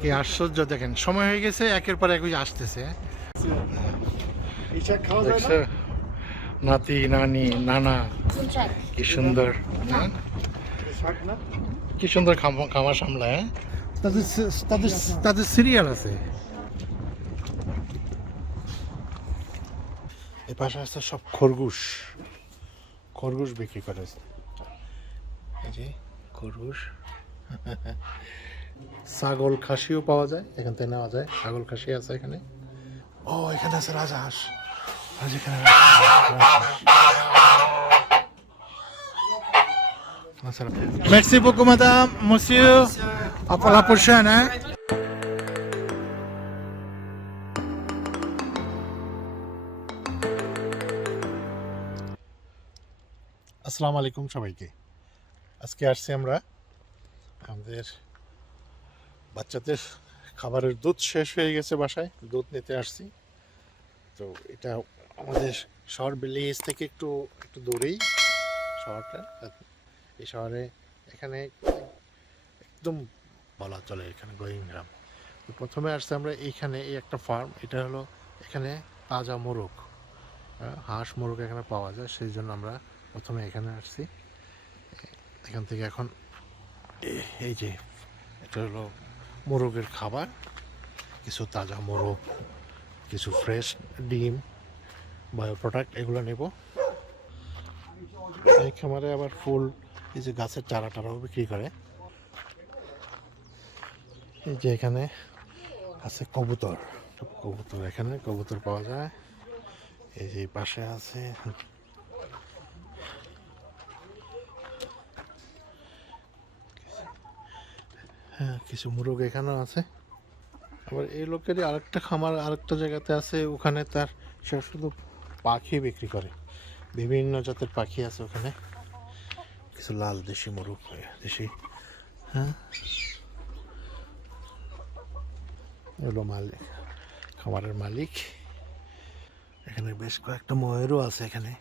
কি আশ্চর্য দেখেন সময় হয়ে গেছে একের পর এক ওই আসতেছে। নাতি নানি নানা কি সুন্দর? কি সুন্দর খাম- খামার সামলায় হ্যাঁ? তাদের তাদের তাদের সিরিয়াল আছে। এই পাশে আছে সব খরগোশ। খরগোশ বিক্রি করে। এই যে খরগোশ। ছাগল খাসিও পাওয়া যায় এখান থেকে নেওয়া যায়। ছাগল খাসি আছে এখানে। ও এখানে আছে রাজহাঁস। আজ এখানে Merci beaucoup, madame, monsieur. À la prochaine, hein? আসসালামু আলাইকুম সবাইকে। আজকে আসছি আমরা আমাদের বাচ্চাদের খাবারের দুধ শেষ হয়ে গেছে বাসায়, দুধ নিতে আসছি। তো এটা আমাদের শহর ভিলেজ থেকে একটু একটু দূরেই শহরটা। এই শহরে এখানে একদম বলা চলে এখানে গোয়িং গ্রাম তো প্রথমে আসছে আমরা এইখানে, এই একটা ফার্ম এটা হলো এখানে তাজা মোরগ। হাঁস মোরগ এখানে পাওয়া যায়, সেই জন্য আমরা প্রথমে এখানে আসছি। এখান থেকে এখন, এই যে, এটা হলো মোরগের খাবার, কিছু তাজা মোরগ, কিছু ফ্রেশ ডিম বায়ো প্রোডাক্ট এগুলো নেব। এই খামারে আবার ফুল, এই যে গাছের চারা টারাও বিক্রি করে। এই যে এখানে আছে কবুতর। কবুতর এখানে, কবুতর পাওয়া যায়। এই যে পাশে আছে হ্যাঁ কিছু মুরগ এখানেও আছে। আবার এই লোকেরই আরেকটা খামার আরেকটা জায়গাতে আছে, ওখানে তার সে শুধু পাখি বিক্রি করে। বিভিন্ন জাতের পাখি আছে ওখানে। কিছু লাল দেশি মোরগ দেশি হ্যাঁ। এগুলো মালিক, খামারের মালিক। এখানে বেশ কয়েকটা ময়ূরও আছে এখানে।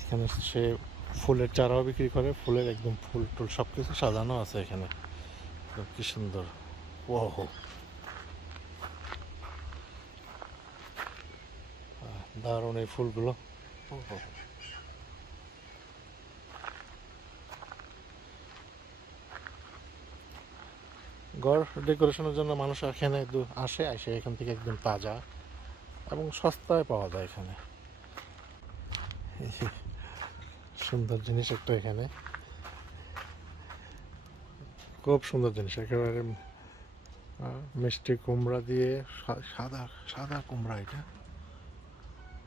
এখানে সে ফুলের চারাও বিক্রি করে, ফুলের একদম ফুল টুল সব কিছু সাজানো আছে এখানে। কি সুন্দর। ওহ দারুণ এই ফুলগুলো। ঘর ডেকোরেশনের জন্য মানুষ এখানে আসে আসে এখান থেকে একদম তাজা এবং সস্তায় পাওয়া যায় এখানে। সুন্দর জিনিস একটা এখানে। খুব সুন্দর জিনিস, একেবারে মিষ্টি কুমড়া দিয়ে সাদা সাদা কুমড়া এটা।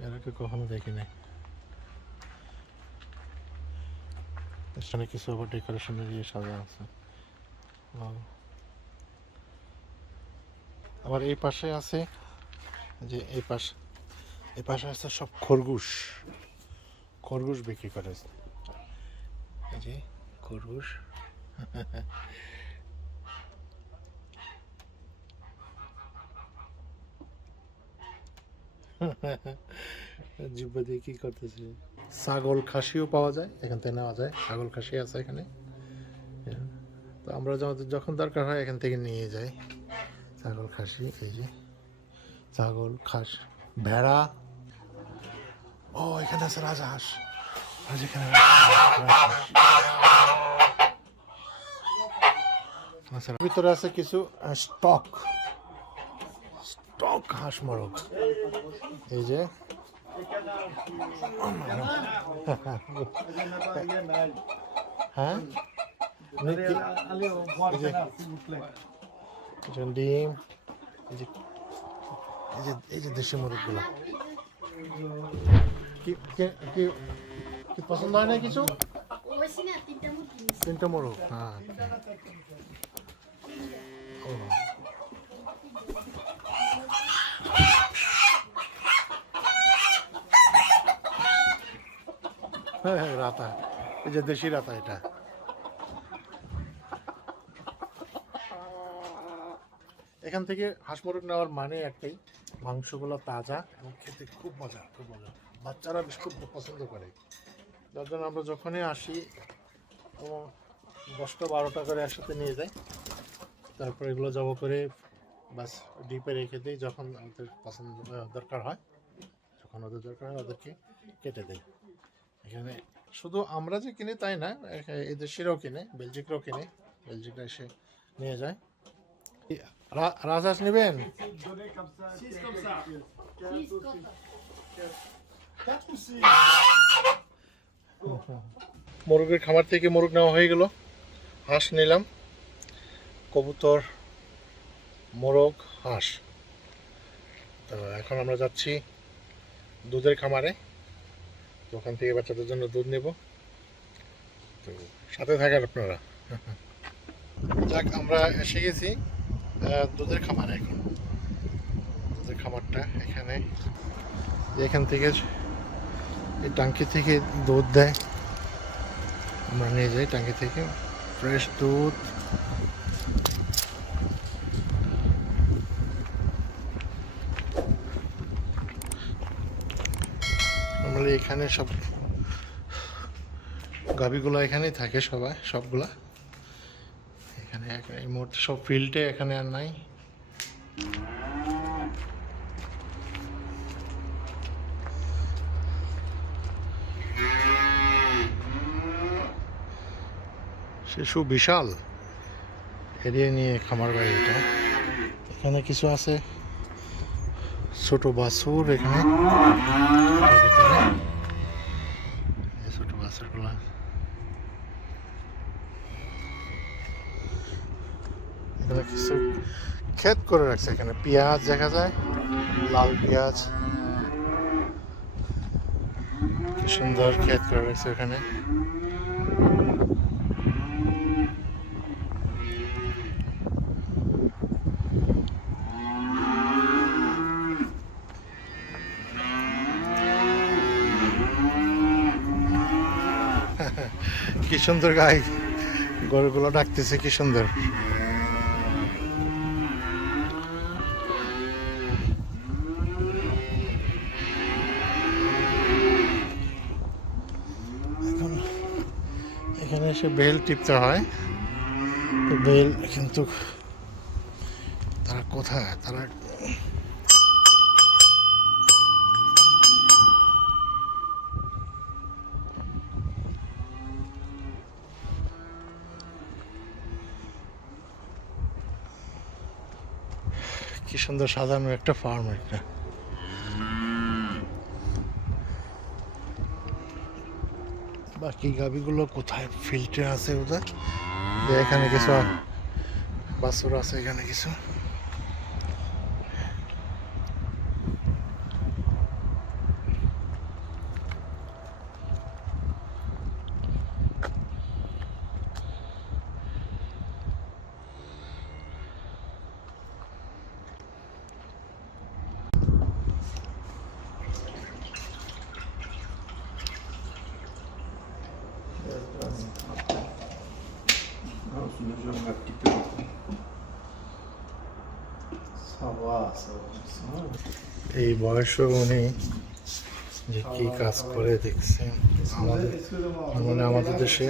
এর আগে কখনো দেখি নাই এখানে কিছু আবার ডেকোরেশনের দিয়ে সাজা আছে। আবার এই পাশে আছে, যে এই পাশ, এই পাশে আছে সব খরগোশ। খরগোশ বিক্রি করে। এই যে খরগোশ। জিব্বা দিয়ে কি করতেছে? ছাগল খাসিও পাওয়া যায় এখান থেকে নেওয়া যায়। ছাগল খাসি আছে এখানে। তো আমরা যখন দরকার হয় এখান থেকে নিয়ে যাই। ছাগল খাসি এই যে। ছাগল খাস ভেড়া। ও, এখানে আছে রাজহাঁস। আজ এখানে আচ্ছা ভিতরে আছে কিছু স্টক। স্টক হাঁস মোরগ। এই যে। হ্যাঁ? ডিম এই যে এই যে দেশি মুরগগুলো। কি, কি- পছন্দ হয় না কিছু? তিনটা মোরগ হ্যাঁ। হ্যাঁ হ্যাঁ রাতা। এই যে দেশি রাতা এটা। এখান থেকে হাঁস মোরগ নেওয়ার মানে একটাই, মাংসগুলো তাজা এবং খেতে খুব মজা খুব মজা। বাচ্চারা বেশ খুব পছন্দ করে। যার জন্য আমরা যখনই আসি ও দশটা বারোটা করে একসাথে নিয়ে যাই তারপর এগুলো জব করে বাস ডিপে রেখে দিই যখন আমাদের পছন্দ দরকার হয়। যখন ওদের দরকার হয় ওদেরকে কেটে দেয় এখানে শুধু আমরা যে কিনি তাই না এখা- এই দেশেরও কিনে বেলজিকরাও কিনে বেলজিকরা এসে নিয়ে যায়। রা- রাজহাঁস নেবেন? মুরগের খামার থেকে মুরগ নেওয়া হয়ে গেল। হাঁস নিলাম। কবুতর, মোরগ, হাঁস। তো এখন আমরা যাচ্ছি দুধের খামারে। তো ওখান থেকে বাচ্চাদের জন্য দুধ নেব। তো সাথে থাকেন আপনারা। যাক, আমরা এসে গেছি দুধের খামারে এখন। দুধের খামারটা এখানে। এখান থেকে এই ট্যাঙ্কি থেকে দুধ দেয়। আমরা নিয়ে যাই ট্যাঙ্কি থেকে। ফ্রেশ দুধ। নর্মালি এখানে সব গাভিগুলো এখানেই থাকে সবাই, সবগুলা। এখানে এই মুহূর্তে সব ফিল্ডে এখানে আর নাই। শিশু বিশাল এরিয়া নিয়ে খামার বাড়ি এটা। এখানে কিছু আছে। ছোট বাছুর এখানে। ছোট এখানে কিছু ক্ষেত করে রাখছে এখানে। পেঁয়াজ দেখা যায়। লাল পেঁয়াজ। কি সুন্দর ক্ষেত করে রাখছে এখানে। কি সুন্দর গাই। গরুগুলো ডাকতেছে, কি সুন্দর। এখানে এসে বেল টিপতে হয়। তো বেল কিন্তু তারা কোথায়? তারা কি সুন্দর সাজানো একটা ফার্ম একটা বাকি গাবিগুলো কোথায়? ফিল্টে আছে ওদের। এখানে কিছু বাছুর আছে, এখানে কিছু। এই বয়সে উনি যে কি কাজ করে দেখছেন। আমাদের মানে আমাদের দেশে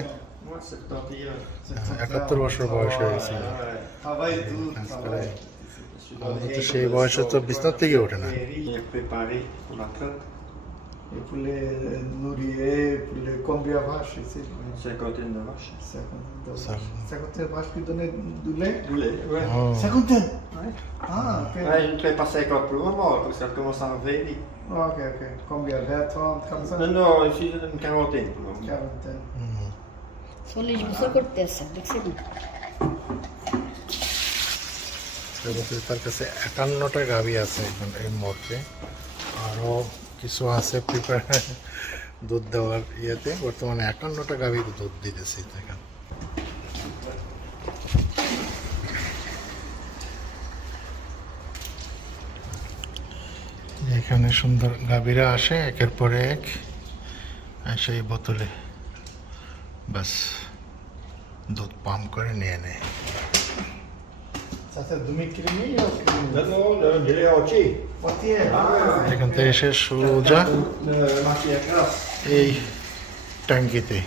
একাত্তর বছর বয়স হয়ে গেছে। আমাদের সেই বয়সে তো বিস্তার থেকে ওঠে না। Et pour les nourrir, pour les combien de vaches ici une cinquantaine de vaches. Cinquantaine de Ça- vaches. Cinquantaine de vaches qui donnaient du lait Du lait, ouais. Oh. Cinquantaine Ouais. Ah, ok. Ouais, je ne fais pas 50 pour le moment, parce que ça commence à enlever. Ah, ok, ok. Combien 20, 30, comme ça Non, non, ici, une quarantaine pour le moment. Quarantaine. হুম। চল্লিশ বছর করতে আছে দেখছেন এবছর তার কাছে একান্নটা গাভি আছে এখন এই মুহূর্তে আরও কিছু আছে প্রিপেয়ার দুধ দেওয়ার ইয়েতে। বর্তমানে একান্নটা গাভি দুধ দিতেছি এখন এখানে সুন্দর গাভীরা আসে, একের পর এক। এসে এই বোতলে বাস দুধ পাম্প করে নিয়ে নেয়। এখান থেকে এসে সোজা. এই ট্যাঙ্কিতে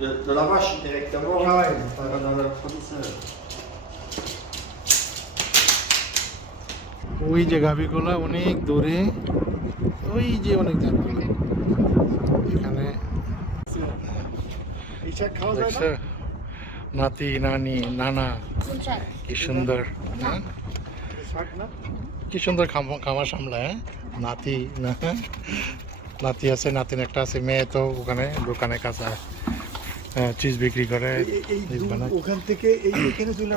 de, la vache directement Ah ouais. dans, dans le fournisseur. ওই যে গাভিগুলা অনেক দূরে ওই যে অনেক এখানে এইটা খাওয়া যায় না দেখছ নাতি নানি নানা কি সুন্দর। হ্যাঁ কি সুন্দর খামা খামার সামলায় হ্যাঁ? নাতি না নাতি আছে নাতিন একটা আছে মেয়ে তো ওখানে দোকানে কাঁচা চিজ বিক্রি করে। ওখান থেকে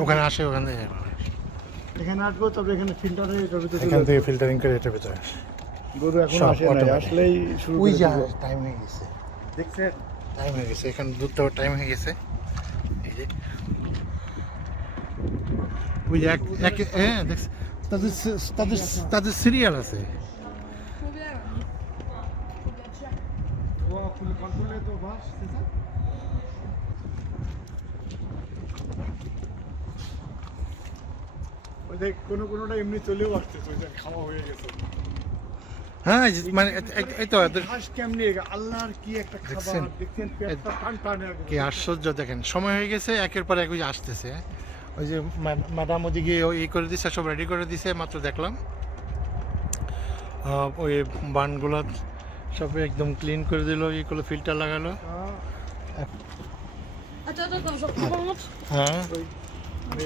ওখানে আসে ওখানে এখানে আসব তবে এখানে ফিল্টারে এটার এখান থেকে ফিল্টারিং করে ভিতরে। গরু এখন আসে না আসলেই শুরু ওই যা টাইম হয়ে গেছে। দেখছেন? টাইম হয়ে গেছে এখানে দুধ টাইম হয়ে গেছে। যে ওই এক এক হ্যাঁ তাদের তাদের তাদের সিরিয়াল আছে। কোনো কোনোটা এমনি চলেও আসতেছে খাওয়া হয়ে গেছে। হ্যাঁ যে মানে এই তো আল্লাহর কি একটা খাবার দেখছেন? পেটটা টান টান কি আশ্চর্য দেখেন সময় হয়ে গেছে একের পর এক ওই আসতেছে। হ্যাঁ। ওই যে ম্যাডাম ওদিকে ওই ই করে দিছে সব রেডি করে দিছে মাত্র দেখলাম। ওই বানগুলো সব একদম ক্লিন করে দিল ইগুলো ফিল্টার লাগালো। attends, attends, je remonte. হ্যাঁ।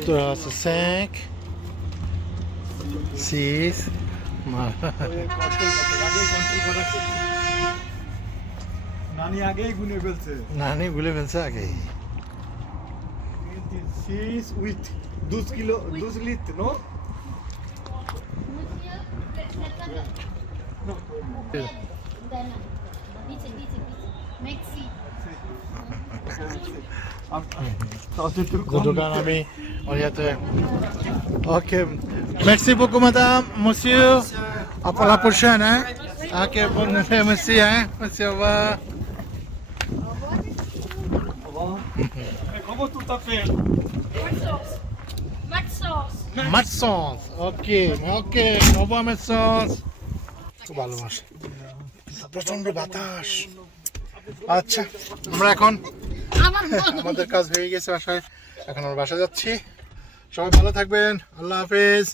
তো আছে স্যাক সিস আগেই নানি আগেই গুনে ফেলছে। নানি ভুলে ফেলছে আগে সিস উইথ দুস কিলো দুস লিট নো. দোকান আমি ইয়াতে ওকে tout à fait Maxence. Maxence. Maxence ok ok au revoir Maxence খুব ভালোবাসে প্রচণ্ড বাতাস আচ্ছা আমরা এখন মন। আমাদের কাজ হয়ে গেছে বাসায়। এখন আমরা বাসা যাচ্ছি। সবাই ভালো থাকবেন। আল্লাহ হাফেজ।